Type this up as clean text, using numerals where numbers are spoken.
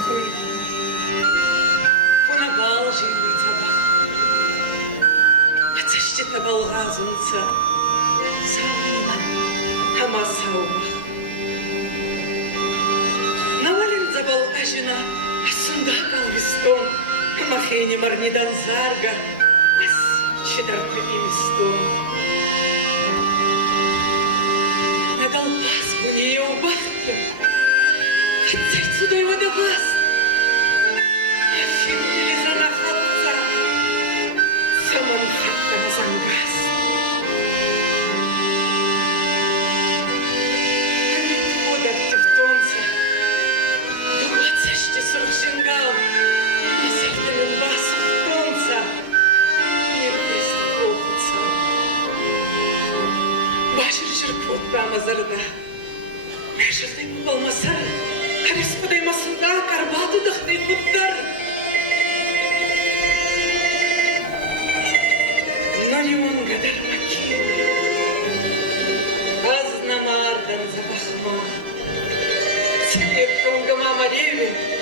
Ахуй. Понабал жили табах. А це ще табал газунца. Сауна. Хама саумах. Навален забал ажина. Асунда калвистон. Махени марнидан зарга. Ас чедарка имистон. Надал паску не убахтем. Хотеть сюда его до вас. Афинили за нахалца. Саман факта на зангас. Анит вода тевтонца. Дугаться шти суршингал. Насертелен басу тонца. Мир пресно колтуца. Башир жирквот прямо зарда. Мешердей болмаса. Господи, масында карбату дахтай куттар. Но не он гадар макины. Азна мардан за бахма. Цепком гама мареве.